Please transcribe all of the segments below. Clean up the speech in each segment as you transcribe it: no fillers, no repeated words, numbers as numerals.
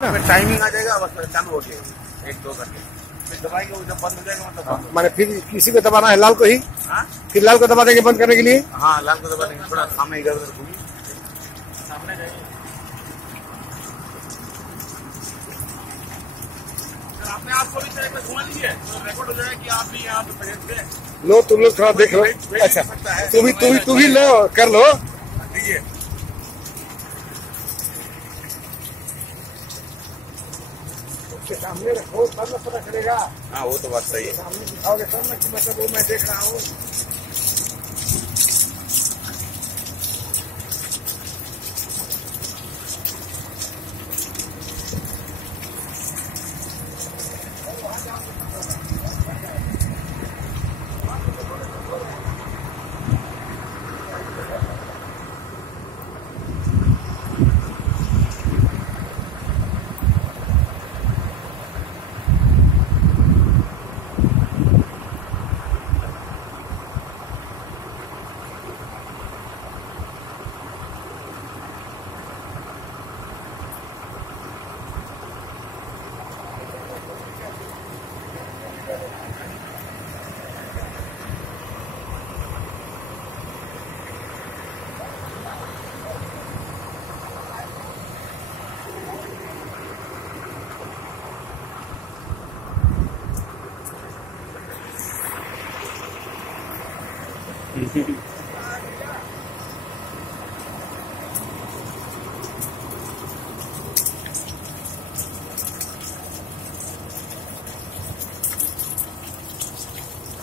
Timing आ जाएगा, बस चालू हो जाएगा 1-2 घंटे, फिर दबाएंगे, वो जब बंद हो जाएगा मतलब माने फिर किसी को दबाना है, लाल को ही? हाँ, फिर लाल को दबा देंगे बंद करने के लिए? हाँ, लाल को दबा देंगे। थोड़ा सामने इधर उधर घूमिए, सामने जाइए। आपने आपको भी तरह घुमा लीजिए तो रिकॉर्ड हो जाएगा कि आप भी यहाँ पे प्रेजेंट थे। लो तुम लोग थोड़ा देख लो। अच्छा तू भी लो, कर लो। दीजिए। उसके सामने रखो तब ना पता चलेगा। हाँ, वो तो बात सही है। सामने दिखाओगे तब ना कि मतलब वो मैं देख रहा हूँ।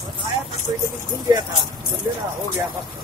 बताया था, कोई लेकिन खुल गया था, समझे ना, हो गया बस।